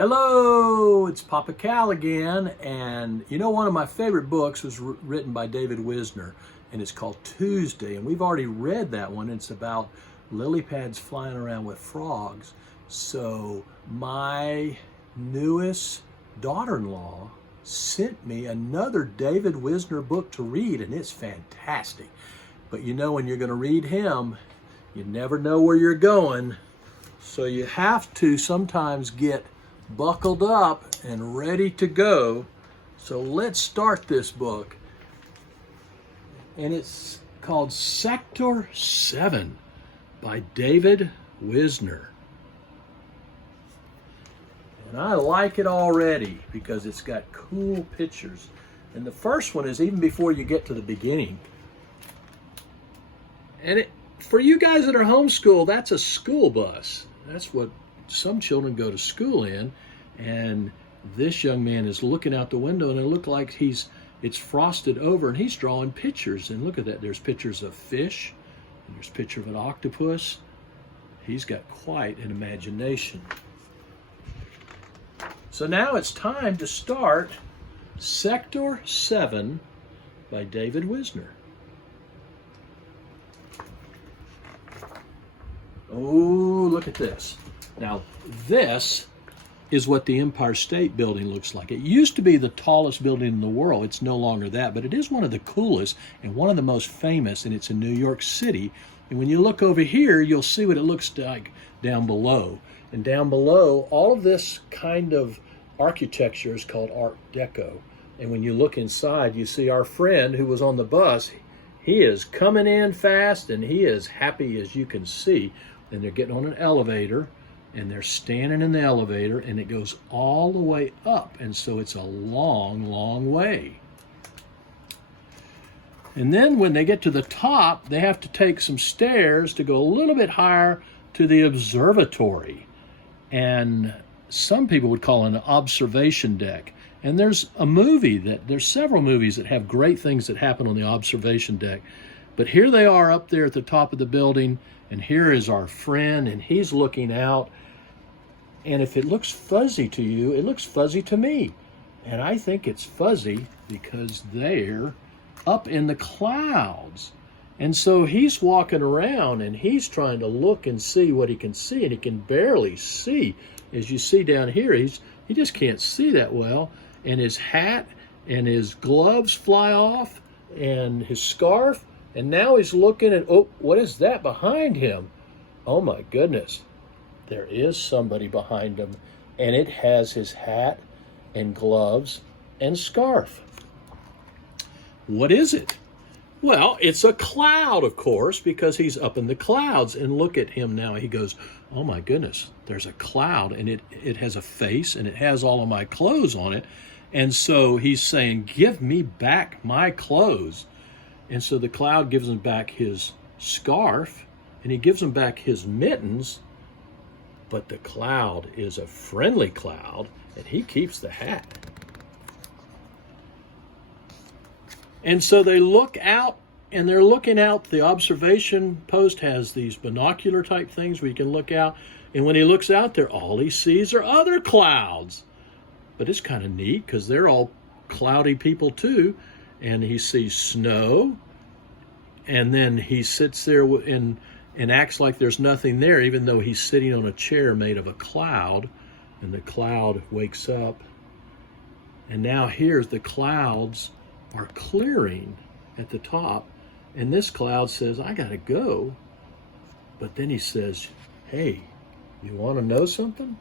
Hello, it's Papa Cal again, and you know, one of my favorite books was written by David Wiesner, and it's called Tuesday, and we've already read that one. It's about lily pads flying around with frogs. So my newest daughter-in-law sent me another David Wiesner book to read, and it's fantastic. But you know, when you're going to read him, you never know where you're going, so you have to sometimes get buckled up and ready to go. So let's start this book. And it's called Sector 7 by David Wiesner. And I like it already because it's got cool pictures. And the first one is even before you get to the beginning. And for you guys that are homeschooled, that's a school bus. That's what some children go to school in, and this young man is looking out the window, and it looks like it's frosted over, and he's drawing pictures. And look at that, there's pictures of fish, and there's a picture of an octopus. He's got quite an imagination. So now it's time to start Sector 7 by David Wiesner. Oh, look at this. Now, this is what the Empire State Building looks like. It used to be the tallest building in the world. It's no longer that, but it is one of the coolest and one of the most famous, and it's in New York City. And when you look over here, you'll see what it looks like down below. And down below, all of this kind of architecture is called Art Deco. And when you look inside, you see our friend who was on the bus. He is coming in fast, and he is happy, as you can see. And they're getting on an elevator, and they're standing in the elevator, and it goes all the way up, and so it's a long, long way. And then when they get to the top, they have to take some stairs to go a little bit higher to the observatory, and some people would call it an observation deck. And there's several movies that have great things that happen on the observation deck. But here they are up there at the top of the building, and here is our friend, and he's looking out. And if it looks fuzzy to you, it looks fuzzy to me. And I think it's fuzzy because they're up in the clouds. And so he's walking around, and he's trying to look and see what he can see, and he can barely see. As you see down here, he just can't see that well. And his hat and his gloves fly off, and his scarf. And now he's looking at, oh, what is that behind him? Oh my goodness, there is somebody behind him, and it has his hat and gloves and scarf. What is it? Well, it's a cloud, of course, because he's up in the clouds. And look at him now. He goes, oh my goodness, there's a cloud, and it has a face, and it has all of my clothes on it. And so he's saying, give me back my clothes. And so the cloud gives him back his scarf, and he gives him back his mittens, but the cloud is a friendly cloud, and he keeps the hat. And so they look out, and they're looking out. The observation post has these binocular type things where you can look out, and when he looks out there, all he sees are other clouds. But it's kind of neat because they're all cloudy people too. And he sees snow, and then he sits there and acts like there's nothing there, even though he's sitting on a chair made of a cloud, and the cloud wakes up. And now here's the clouds are clearing at the top, and this cloud says, I gotta go. But then he says, hey, you want to know something?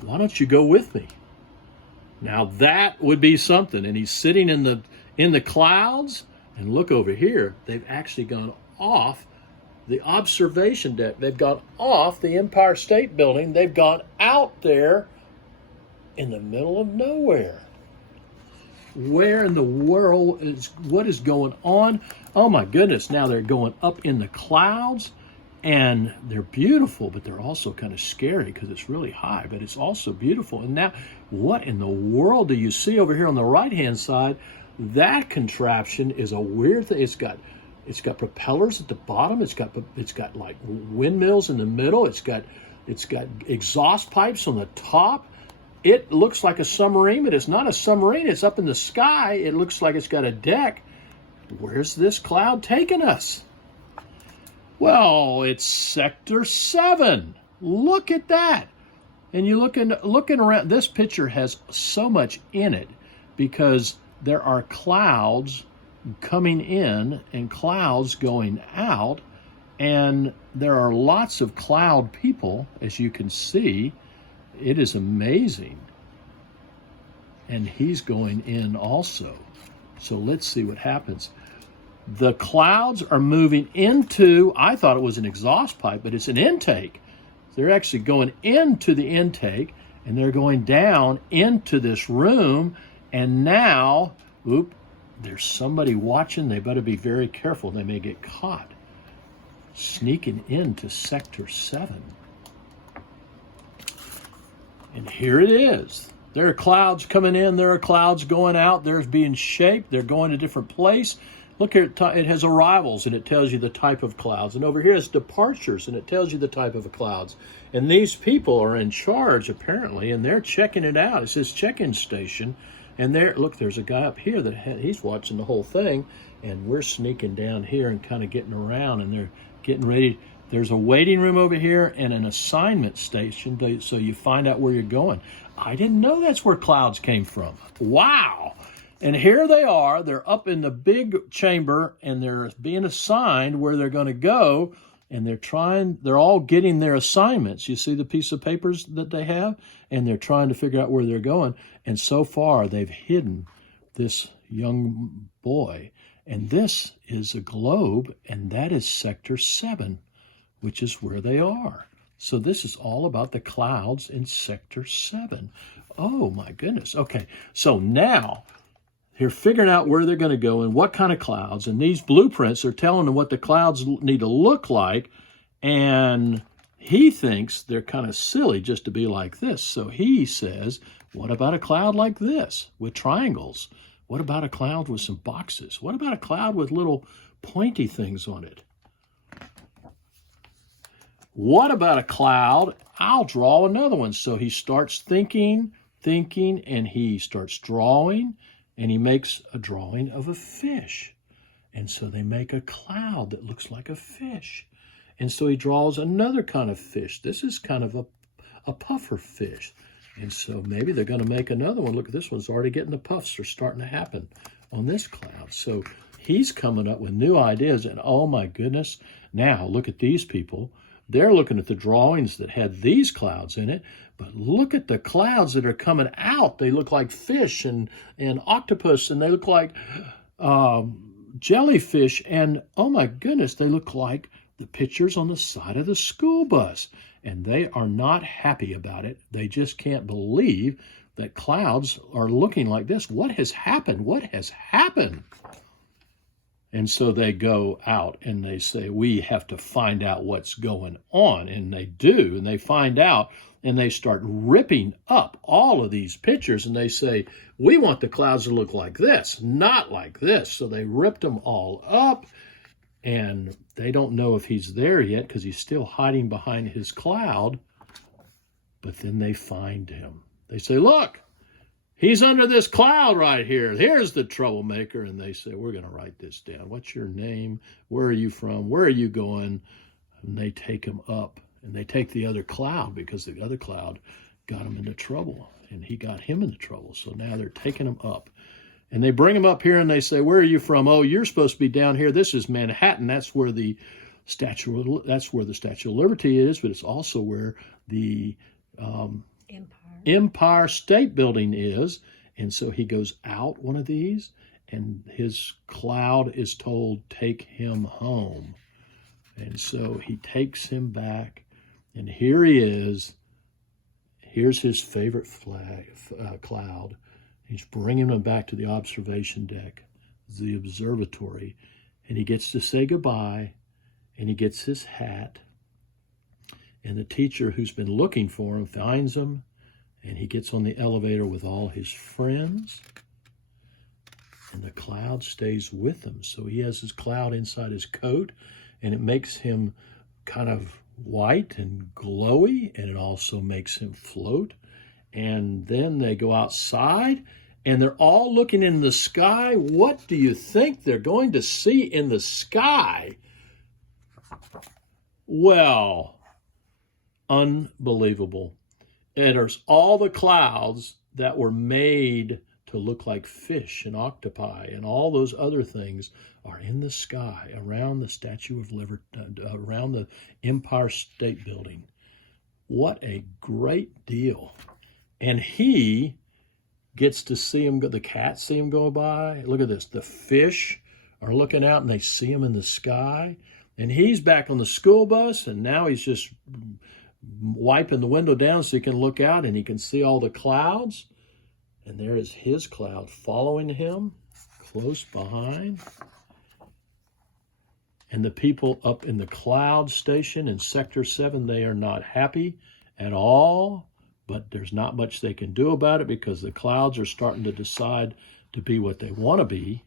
Why don't you go with me? Now that would be something. And he's sitting in the clouds, and look over here. They've actually gone off the observation deck. They've gone off the Empire State Building. They've gone out there in the middle of nowhere. Where in the world what is going on? Oh my goodness, now they're going up in the clouds, and they're beautiful, but they're also kind of scary because it's really high, but it's also beautiful. And now, what in the world do you see over here on the right-hand side? That contraption is a weird thing. It's got propellers at the bottom. It's got like windmills in the middle. It's got It's got exhaust pipes on the top. It looks like a submarine, but it's not a submarine. It's up in the sky. It looks like it's got a deck. Where's this cloud taking us? Well, it's Sector 7. Look at that. And you looking around, this picture has so much in it because there are clouds coming in and clouds going out, and there are lots of cloud people, as you can see. It is amazing. And he's going in also. So let's see what happens. The clouds are moving into, I thought it was an exhaust pipe, but it's an intake. They're actually going into the intake, and they're going down into this room, and now, there's somebody watching. They better be very careful. They may get caught sneaking into Sector 7. And here it is. There are clouds coming in. There are clouds going out. They're being shaped. They're going to different place. Look here, it has arrivals, and it tells you the type of clouds. And over here it's departures, and it tells you the type of clouds. And these people are in charge, apparently, and they're checking it out. It says check-in station. And look, there's a guy up here that he's watching the whole thing, and we're sneaking down here and kind of getting around, and they're getting ready. There's a waiting room over here and an assignment station, so you find out where you're going. I didn't know that's where clouds came from. Wow. And here they are. They're up in the big chamber, and they're being assigned where they're going to go, and they're all getting their assignments. You see the piece of papers that they have, and they're trying to figure out where they're going. And so far, they've hidden this young boy. And this is a globe, and that is Sector 7, which is where they are. So this is all about the clouds in Sector 7. Oh, my goodness. Okay, so now they're figuring out where they're going to go and what kind of clouds. And these blueprints are telling them what the clouds need to look like. And he thinks they're kind of silly just to be like this. So he says, what about a cloud like this with triangles? What about a cloud with some boxes? What about a cloud with little pointy things on it? What about a cloud? I'll draw another one. So he starts thinking, and he starts drawing, and he makes a drawing of a fish. And so they make a cloud that looks like a fish. And so he draws another kind of fish. This is kind of a puffer fish. And so maybe they're going to make another one. Look, this one's already getting the puffs are starting to happen on this cloud. So he's coming up with new ideas. And oh my goodness, now look at these people. They're looking at the drawings that had these clouds in it. But look at the clouds that are coming out. They look like fish and octopus, and they look like jellyfish. And oh my goodness, they look like the pictures on the side of the school bus. And they are not happy about it. They just can't believe that clouds are looking like this. What has happened? What has happened? And so they go out and they say, we have to find out what's going on. And they do, and they find out, and they start ripping up all of these pictures. And they say, we want the clouds to look like this, not like this. So they ripped them all up. And they don't know if he's there yet because he's still hiding behind his cloud. But then they find him. They say, look, he's under this cloud right here. Here's the troublemaker. And they say, we're going to write this down. What's your name? Where are you from? Where are you going? And they take him up. And they take the other cloud because the other cloud got him into trouble. And he got him into trouble. So now they're taking him up. And they bring him up here and they say, where are you from? Oh, you're supposed to be down here. This is Manhattan. That's where the Statue of Liberty is, but it's also where the Empire State Building is. And so he goes out one of these, and his cloud is told, take him home. And so he takes him back, and here he is. Here's his favorite cloud. He's bringing him back to the observation deck, the observatory, and he gets to say goodbye, and he gets his hat, and the teacher who's been looking for him finds him, and he gets on the elevator with all his friends, and the cloud stays with him. So he has his cloud inside his coat, and it makes him kind of white and glowy, and it also makes him float. And then they go outside, and they're all looking in the sky. What do you think they're going to see in the sky? Well, unbelievable. And there's all the clouds that were made to look like fish and octopi and all those other things are in the sky around the Statue of Liberty, around the Empire State Building. What a great deal. And he gets to see him, the cats see him go by. Look at this. The fish are looking out and they see him in the sky. And he's back on the school bus, and now he's just wiping the window down so he can look out and he can see all the clouds. And there is his cloud following him close behind. And the people up in the cloud station in Sector 7, they are not happy at all, but there's not much they can do about it because the clouds are starting to decide to be what they want to be.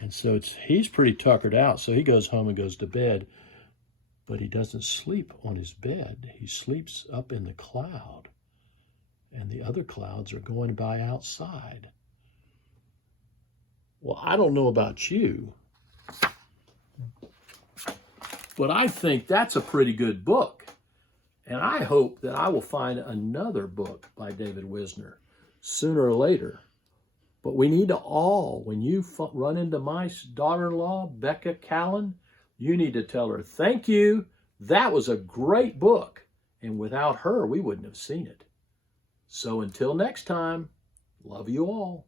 And so he's pretty tuckered out, so he goes home and goes to bed, but he doesn't sleep on his bed. He sleeps up in the cloud, and the other clouds are going by outside. Well, I don't know about you, but I think that's a pretty good book. And I hope that I will find another book by David Wiesner sooner or later. But we need to all, when you run into my daughter-in-law, Becca Callan, you need to tell her, thank you. That was a great book. And without her, we wouldn't have seen it. So until next time, love you all.